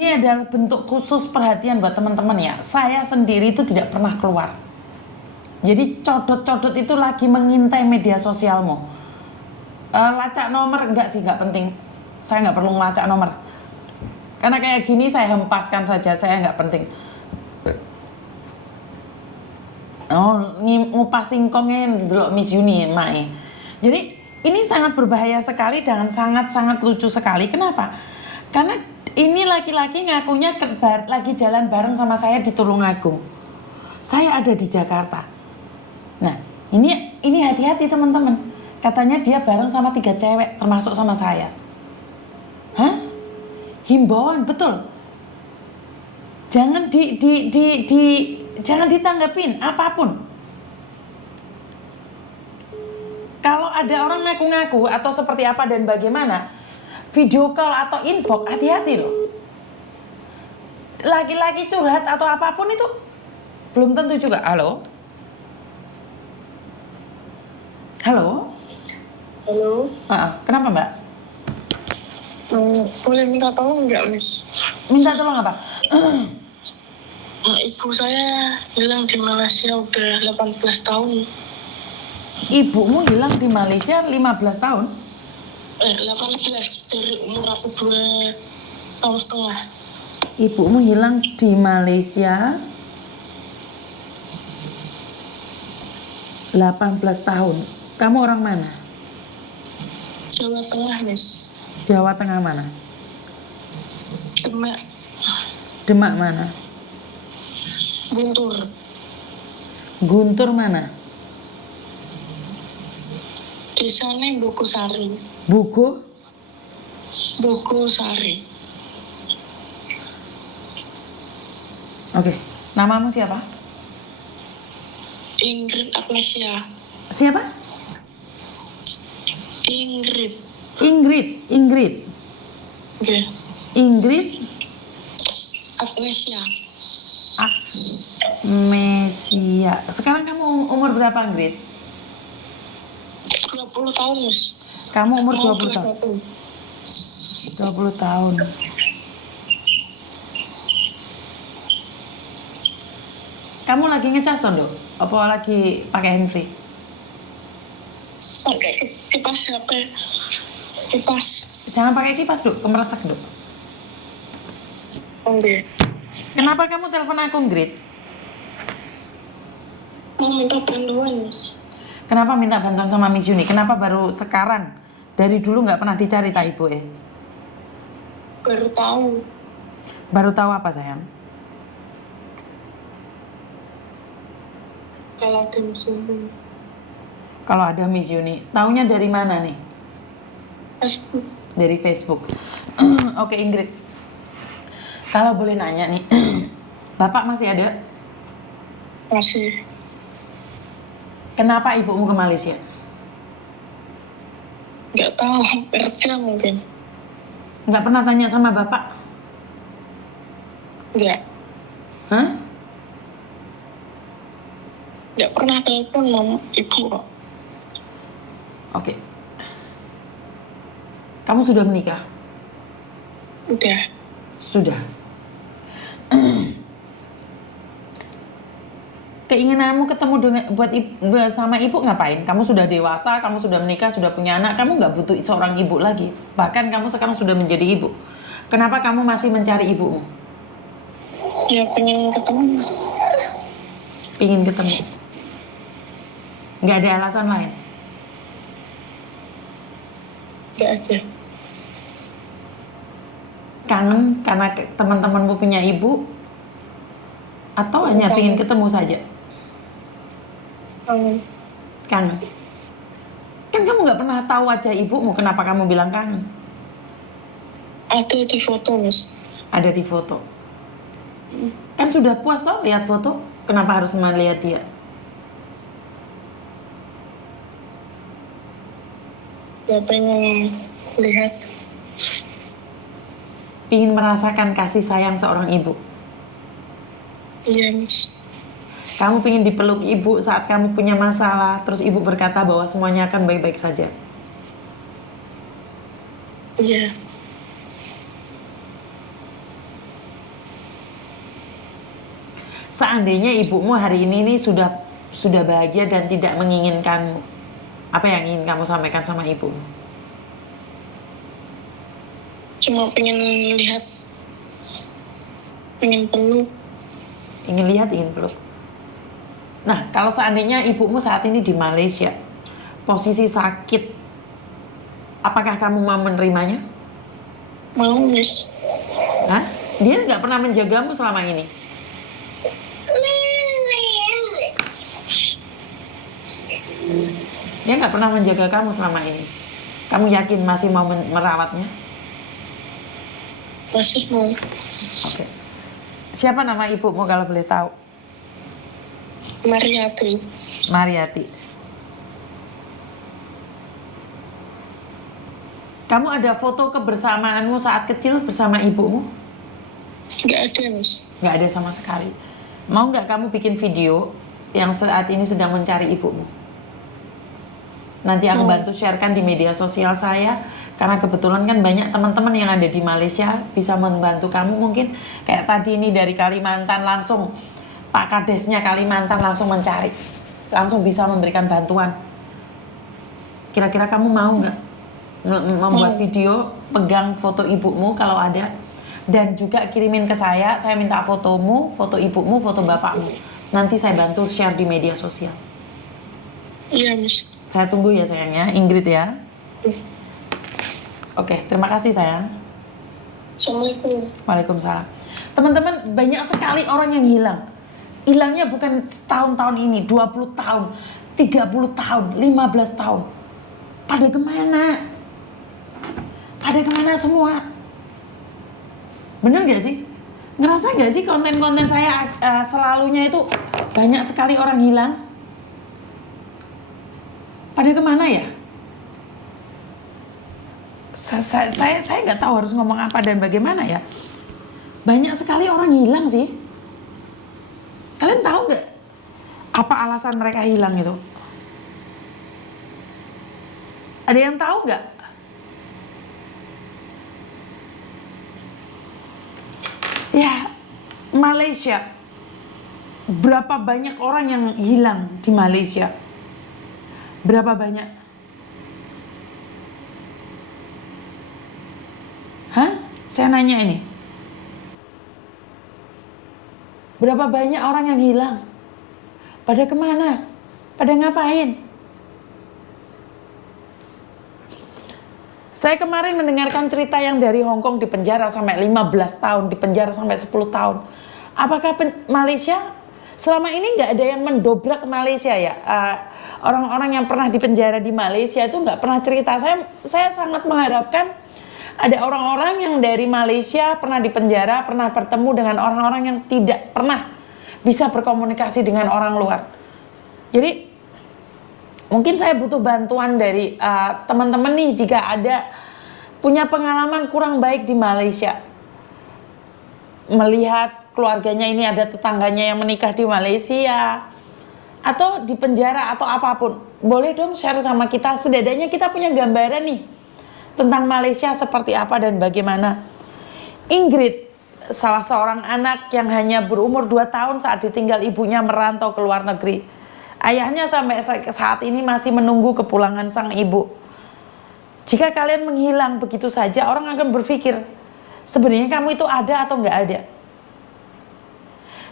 Ini adalah bentuk khusus perhatian buat teman-teman ya. Saya sendiri itu tidak pernah keluar. Jadi codot-codot itu lagi mengintai media sosialmu. Lacak nomor enggak sih, enggak penting. Saya nggak perlu ngelacak nomor. Karena kayak gini saya hempaskan saja, saya nggak penting. Oh, ngupas singkongnya dulu Miss Yuni, Mae. Jadi ini sangat berbahaya sekali dan sangat-sangat lucu sekali. Kenapa? Karena ini laki-laki ngakunya lagi jalan bareng sama saya di Tulungagung. Saya ada di Jakarta. Nah, ini hati-hati teman-teman. Katanya dia bareng sama 3 cewek, termasuk sama saya. Hah? Himbauan, betul. Jangan jangan ditanggapin apapun. Kalau ada orang ngaku-ngaku atau seperti apa dan bagaimana, video call atau inbox, hati-hati loh. Laki-laki curhat atau apapun itu belum tentu juga. Halo? Halo? Halo. Kenapa Mbak? Boleh minta tolong nggak, Miss? Minta tolong apa? Ibu saya hilang di Malaysia udah 18 tahun. Ibumu hilang di Malaysia 15 tahun? 18 dari umur aku 2 tahun setengah. Ibumu hilang di Malaysia 18 tahun. Kamu orang mana? Jawa Tengah, Miss. Jawa Tengah mana? Demak. Demak mana? Guntur. Guntur mana? Desanya Bogosari. Bogosari. Oke. Namamu siapa? Ingrid Agnesia. Siapa? Ingrid. Ingrid. Oke. Ingrid Agnesia. Agnesia. Sekarang kamu umur berapa, Ingrid? 20 tahun, Miss. Kamu umur 20 tahun. 20 tahun. Kamu lagi ngecas toh, Dok? Apa lagi pakai handfree? Pakai kipas HP. Kipas. Jangan pakai kipas, Dok. Kemeresek, Dok. Oke. Kenapa kamu telepon aku, Ingrid? Mau minta bantuan, Miss. Kenapa minta bantuan sama Miss Yuni? Kenapa baru sekarang? Dari dulu nggak pernah dicari tak Ibu Baru tahu. Baru tahu apa, sayang? Kalau ada Miss Yuni. Kalau ada Miss Yuni. Taunya dari mana nih? Facebook. Dari Facebook. Oke, Ingrid. Kalau boleh nanya nih, Bapak masih ada? Masih. Kenapa ibumu ke Malaysia? Nggak tahu, kerja mungkin. Nggak pernah tanya sama Bapak? Nggak. Hah? Nggak pernah telepon mama ibu kok. Oke. Kamu sudah menikah? Udah. Sudah. Keinginanmu ketemu dengan sama ibu ngapain? Kamu sudah dewasa, kamu sudah menikah, sudah punya anak, kamu nggak butuh seorang ibu lagi. Bahkan kamu sekarang sudah menjadi ibu. Kenapa kamu masih mencari ibumu? Ya pengen ketemu. Ingin ketemu. Nggak ada alasan lain? Nggak ada. Kangen karena teman-temanmu punya ibu? Atau hanya ingin ketemu saja? Kangen. Kan kamu nggak pernah tahu wajah ibumu, kenapa kamu bilang kangen? Ada di foto, Miss. Ada di foto. Kan sudah puas toh lihat foto? Kenapa harus melihat dia? Ya pengen lihat. Ingin merasakan kasih sayang seorang ibu. Iya, Miss. Kamu ingin dipeluk ibu saat kamu punya masalah, terus ibu berkata bahwa semuanya akan baik-baik saja. Iya. Seandainya ibumu hari ini nih sudah bahagia dan tidak menginginkanmu, apa yang ingin kamu sampaikan sama ibumu? Cuma pengen lihat, pengen peluk. Ingin lihat, ingin peluk. Nah, kalau seandainya ibumu saat ini di Malaysia, posisi sakit, apakah kamu mau menerimanya? Mau, Miss. Hah? Dia nggak pernah menjagamu selama ini? Dia nggak pernah menjaga kamu selama ini? Kamu yakin masih mau merawatnya? Masih mau. Oke. Siapa nama ibumu kalau boleh tahu? Mariati. Mariati. Kamu ada foto kebersamaanmu saat kecil bersama ibumu? Nggak ada, Miss. Nggak ada sama sekali. Mau nggak kamu bikin video yang saat ini sedang mencari ibumu? Nanti aku bantu sharekan di media sosial saya, karena kebetulan kan banyak teman-teman yang ada di Malaysia bisa membantu kamu mungkin. Kayak tadi ini dari Kalimantan langsung, Pak Kadesnya Kalimantan langsung mencari, langsung bisa memberikan bantuan. Kira-kira kamu mau nggak membuat video, pegang foto ibumu kalau ada, dan juga kirimin ke saya minta fotomu, foto ibumu, foto bapakmu. Nanti saya bantu share di media sosial. Iya, Miss. Saya tunggu ya sayangnya, Ingrid ya. Oke, terima kasih sayang. Assalamualaikum. Waalaikumsalam. Teman-teman, banyak sekali orang yang hilang. Hilangnya bukan tahun-tahun ini, 20 tahun, 30 tahun, 15 tahun. Pada kemana? Pada kemana semua? Bener gak sih? Ngerasa gak sih konten-konten saya selalunya itu banyak sekali orang hilang? Pada kemana ya? Saya nggak tahu harus ngomong apa dan bagaimana ya. Banyak sekali orang hilang sih. Kalian tahu nggak apa alasan mereka hilang itu? Ada yang tahu nggak? Ya, Malaysia. Berapa banyak orang yang hilang di Malaysia? Berapa banyak? Hah? Saya nanya ini. Berapa banyak orang yang hilang? Pada kemana? Pada ngapain? Saya kemarin mendengarkan cerita yang dari Hong Kong di penjara sampai 15 tahun, di penjara sampai 10 tahun. Apakah Malaysia selama ini nggak ada yang mendobrak Malaysia ya? Orang-orang yang pernah dipenjara di Malaysia itu nggak pernah cerita. Saya sangat mengharapkan ada orang-orang yang dari Malaysia pernah dipenjara, pernah bertemu dengan orang-orang yang tidak pernah bisa berkomunikasi dengan orang luar. Jadi mungkin saya butuh bantuan dari teman-teman nih jika ada punya pengalaman kurang baik di Malaysia. Melihat keluarganya ini ada tetangganya yang menikah di Malaysia atau di penjara atau apapun. Boleh dong share sama kita, setidaknya kita punya gambaran nih tentang Malaysia seperti apa dan bagaimana. Ingrid, salah seorang anak yang hanya berumur 2 tahun saat ditinggal ibunya merantau ke luar negeri. Ayahnya sampai saat ini masih menunggu kepulangan sang ibu. Jika kalian menghilang begitu saja, orang akan berpikir, sebenarnya kamu itu ada atau nggak ada.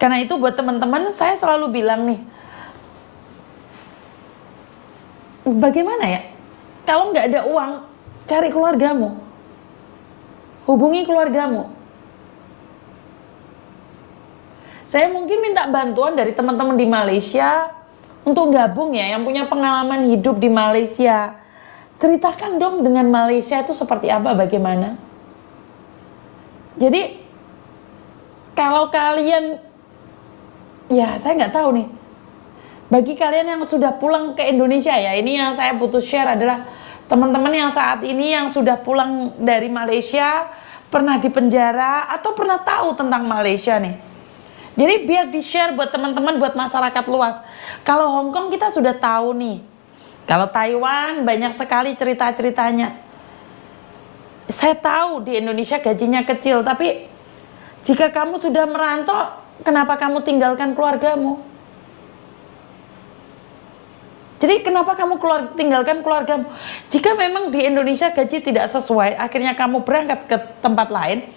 Karena itu buat teman-teman, saya selalu bilang nih, bagaimana ya, kalau nggak ada uang, cari keluargamu. Hubungi keluargamu. Saya mungkin minta bantuan dari teman-teman di Malaysia untuk gabung ya, yang punya pengalaman hidup di Malaysia. Ceritakan dong dengan Malaysia itu seperti apa, bagaimana. Jadi kalau kalian, ya saya nggak tahu nih. Bagi kalian yang sudah pulang ke Indonesia ya, ini yang saya butuh share adalah teman-teman yang saat ini yang sudah pulang dari Malaysia, pernah di penjara atau pernah tahu tentang Malaysia nih. Jadi biar di-share buat teman-teman, buat masyarakat luas. Kalau Hong Kong kita sudah tahu nih. Kalau Taiwan banyak sekali cerita-ceritanya. Saya tahu di Indonesia gajinya kecil, tapi jika kamu sudah merantau, kenapa kamu tinggalkan keluargamu? Jadi kenapa kamu tinggalkan keluargamu? Jika memang di Indonesia gaji tidak sesuai, akhirnya kamu berangkat ke tempat lain,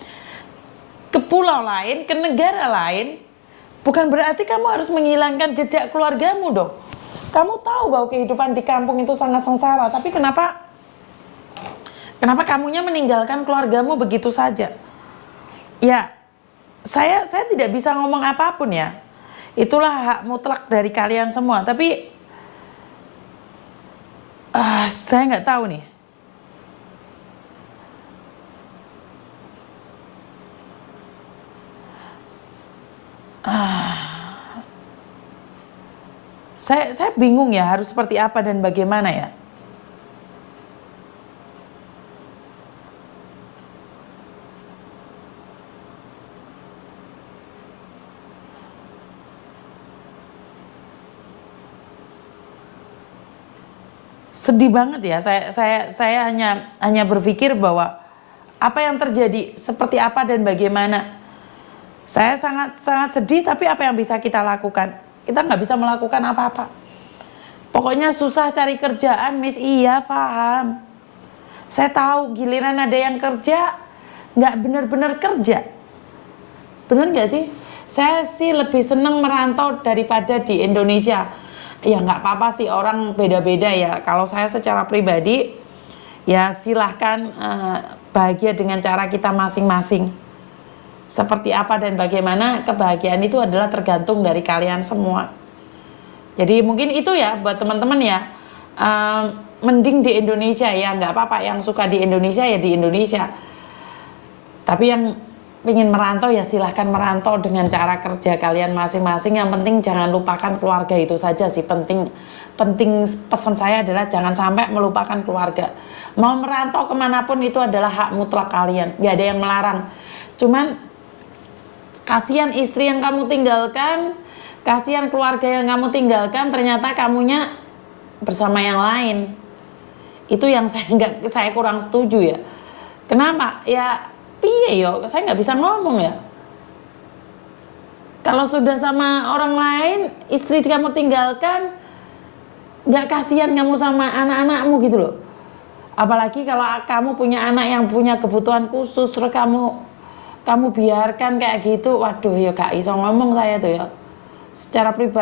ke pulau lain, ke negara lain, bukan berarti kamu harus menghilangkan jejak keluargamu dong. Kamu tahu bahwa kehidupan di kampung itu sangat sengsara, tapi kenapa kamunya meninggalkan keluargamu begitu saja? Ya, saya tidak bisa ngomong apapun ya. Itulah hak mutlak dari kalian semua, tapi saya nggak tahu nih. Saya bingung ya harus seperti apa dan bagaimana ya. Sedih banget ya. Saya hanya berpikir bahwa apa yang terjadi, seperti apa dan bagaimana. Saya sangat sedih, tapi apa yang bisa kita lakukan? Kita nggak bisa melakukan apa-apa. Pokoknya susah cari kerjaan, Miss. Iya, paham. Saya tahu giliran ada yang kerja, nggak benar-benar kerja. Benar nggak sih? Saya sih lebih senang merantau daripada di Indonesia. Ya nggak apa-apa sih, orang beda-beda ya. Kalau saya secara pribadi, ya silahkan bahagia dengan cara kita masing-masing. Seperti apa dan bagaimana, kebahagiaan itu adalah tergantung dari kalian semua. Jadi mungkin itu ya buat teman-teman ya, mending di Indonesia ya, nggak apa-apa, yang suka di Indonesia ya di Indonesia. Tapi yang ingin merantau ya silahkan merantau dengan cara kerja kalian masing-masing. Yang penting jangan lupakan keluarga, itu saja sih penting pesan saya adalah jangan sampai melupakan keluarga. Mau merantau kemanapun itu adalah hak mutlak kalian, nggak ada yang melarang. Cuman kasihan istri yang kamu tinggalkan, kasihan keluarga yang kamu tinggalkan, ternyata kamunya bersama yang lain. Itu yang saya kurang setuju ya. Kenapa? Ya piye yo, saya nggak bisa ngomong ya. Kalau sudah sama orang lain, istri kamu tinggalkan, nggak kasihan kamu sama anak-anakmu gitu loh. Apalagi kalau kamu punya anak yang punya kebutuhan khusus, terus kamu biarkan kayak gitu, waduh ya gak iso ngomong saya tuh ya secara pribadi.